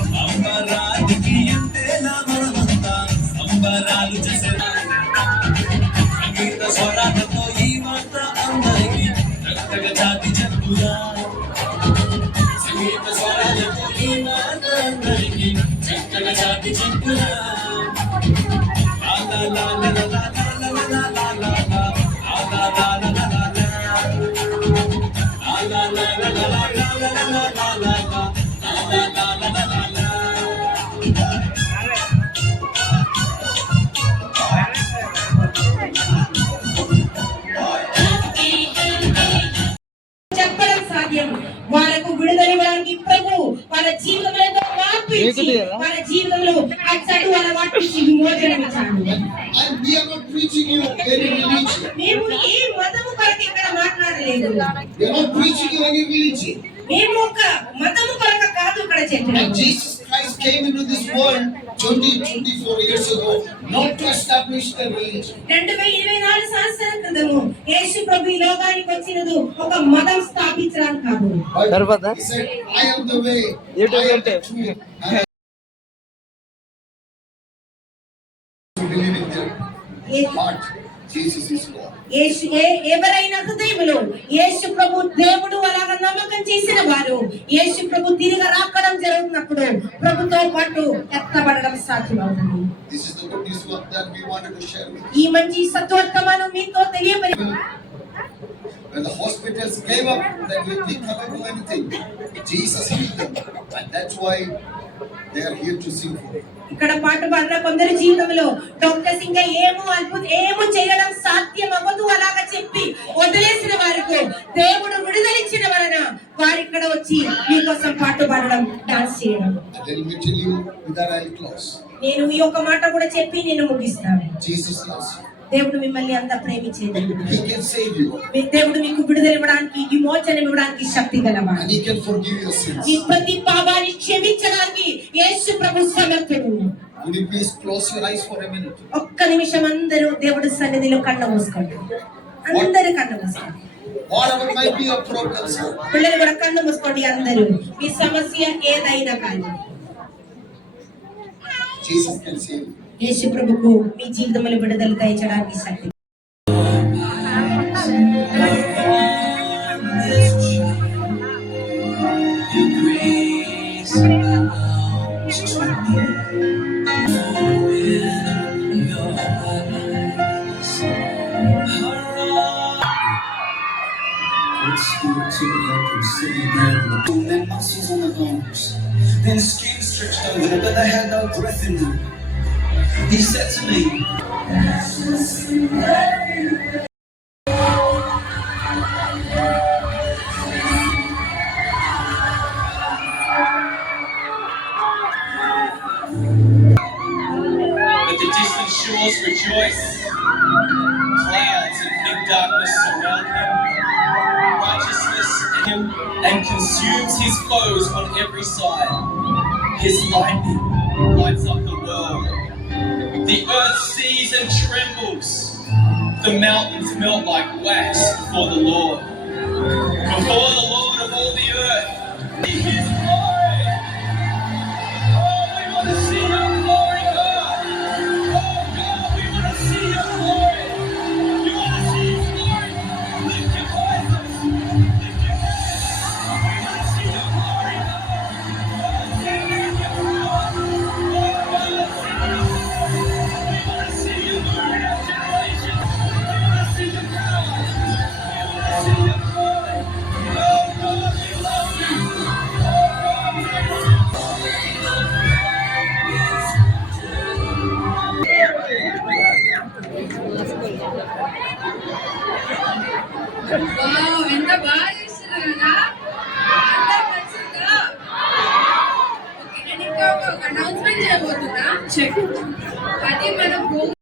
సంబరానికి ఎంతేనా మనమంతా సంబరాలు చేసే సంగీత స్వరాలతో ఈ మాట అందరికి చక్కగా జాతి చెప్పురా సంగీత స్వరాలతో ఈ మాట అందరికి చక్కగా జాతి చెప్పురా లా లా లా లా లా లా లా లా లా చెప్పడం సాధ్యం. వాళ్ళకు విడుదల ఇవ్వడానికి ప్రభు వాళ్ళ జీవితంలో మార్పించి వాళ్ళ జీవితంలో అచ్చడు వాళ్ళ వాటికి విమోచన ఇచ్చాడు. మేము ఏ మతము కొరకు ఇక్కడ మాట్లాడలేదు. మేము ఒక మతము కొరకు కాదు ఇక్కడ చెప్పినాము. Jesus Christ came into this world 24 years ago not to establish the religion. 2024 సంవత్సరాల క్రితము యేసు ప్రభు ఈ లోకానికి వచ్చినది ఒక మతం స్థాపించడానికి కాదు. తర్వాత he said I am the way, I am the truth. To believe in their heart Jesus is God. ఎవరైనా హృదయంలో యేసు ప్రభు దేవుడు అలాగ నమ్మకం చేసిన వారు యేసు ప్రభు తిరిగి రాకడం జరుగుతున్నప్పుడు ప్రభుతో పాటు ఎత్తబడడం సాధ్యమవుతుంది. This is the good news that we wanted to share with you. ఈ మంచి సత్వర్తమానం మీతో తెలియపరి. When the hospitals gave up that we cannot do anything, Jesus healed them, and that's why they are here to sing for you. ఇక్కడ పాట పాడిన కొందరి జీవితంలో డాక్టర్స్ ఇంకా ఏమో చేయడం సాధ్యం అవ్వదు అలాగా చెప్పి వదిలేసిన వారికి దేవుడు విడుదలిచ్చిన వలన వారు ఇక్కడ వచ్చి మీకోసం పాట పాడడం డాన్స్ చేయడం. నేను ఈ ఒక మాట కూడా చెప్పి నేను ముగిస్తాను. దేవుడు మిమ్మల్ని అంత ప్రేమించేది. దేవుడు మీకు విడుదల ఇవ్వడానికి విమోచనం ఇవ్వడానికి శక్తి గలవాడు. మీ ప్రతి పాపాన్ని క్షమించడానికి యేసు ప్రభు సమర్థుడు. ఒక్క నిమిషం అందరూ దేవుడి సన్నిధిలో కన్ను మూసుకోండి. అందరూ కన్ను మూసుకోండి. పిల్లలు కూడా కన్ను మూసుకోండి. అందరూ మీ సమస్య ఏదైనా కానీ యేసు ప్రభుకు మీ జీవితంలో విడుదల దయచేయడానికి శక్తి. Then muscles on the bones, then skin stretched over them, but they had no breath in them. He said to me, let the distant shores rejoice, clouds and thick darkness surround him, righteousness in him, and consumes his foes on every side. His lightning lights up the world. The earth sees and trembles. The mountains melt like wax before the Lord. Before the Lord of all the earth. His glory. Oh, we want to see your glory, God. Oh, God, we want to see your glory. You want to see his glory? Lift your voices. Lift your hands. We want to see your glory, God. See your glory. Oh God, we love you. Oh check అది మన భూమి